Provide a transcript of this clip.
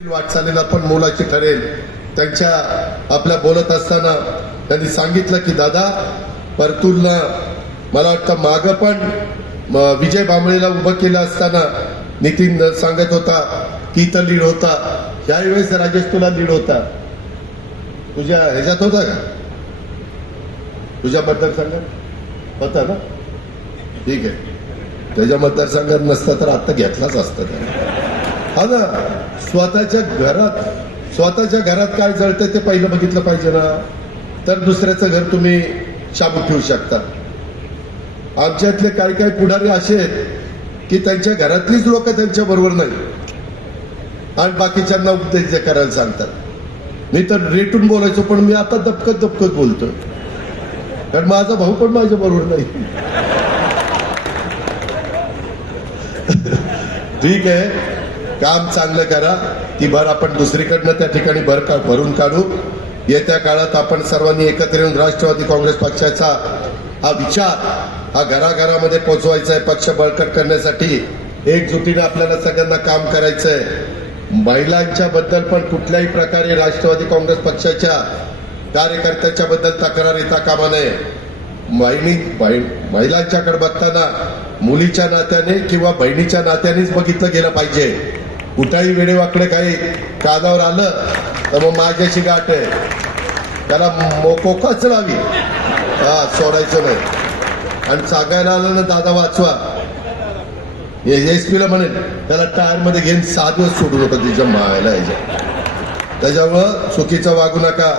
वाटचालीला पण मोलाची ठरेल. त्यांच्या आपल्या बोलत असताना त्यांनी सांगितलं की दादा परतूरला मला वाटतं मागं पण विजय भांबळेला उभं केलं असताना नितीन सांगत होता की इथं लीड होता. यावेळेस राजेश तुला लीड होता, तुझ्या ह्याच्यात होता का, तुझ्या मतदारसंघात होता ना? ठीक आहे, त्याच्या मतदारसंघात नसता तर आता घेतलाच असता त्याने. हा ना, स्वतःच्या घरात काय जळतं ते पहिलं बघितलं पाहिजे ना, तर दुसऱ्याचं घर तुम्ही शाबूत ठेवू शकता. आमच्यातले काही काही पुढारी असे आहेत की त्यांच्या घरातलीच लोक त्यांच्या बरोबर नाही आणि बाकीच्यांना उपदेश करायला सांगतात. मी तर रेटून बोलायचो, पण मी आता दबकत बोलतोय, कारण माझा भाऊ पण माझ्या बरोबर नाही. ठीक आहे, काम चांगलं करा, ती भर आपण दुसरीकडनं त्या ठिकाणी भरून काढू. येत्या काळात आपण सर्वांनी एकत्र येऊन राष्ट्रवादी काँग्रेस पक्षाचा हा विचार हा घराघरामध्ये पोहोचवायचा आहे. पक्ष बळकट करण्यासाठी एकजुटीने आपल्याला सगळ्यांना काम करायचंय. महिलांच्या बद्दल पण कुठल्याही प्रकारे राष्ट्रवादी काँग्रेस पक्षाच्या कार्यकर्त्यांच्या बद्दल तक्रार येता कामा नये. महिलांच्याकडे बघताना मुलीच्या नात्याने किंवा बहिणीच्या नात्यानेच बघितलं गेलं पाहिजे. कुठल्याही वेळेवाकडे काही कानावर आलं तर मग माझ्याशी गाठ आहे, त्याला मोकोकाच लावी, हा सोडायचं नाही. आणि सांगायला आलं ना दादा वाचवा, एसपीला म्हणेल त्याला टायर मध्ये घेऊन 6 दिवस सोडू नका तिच्या मायला याच्या. त्याच्यामुळं चुकीचं वागू नका.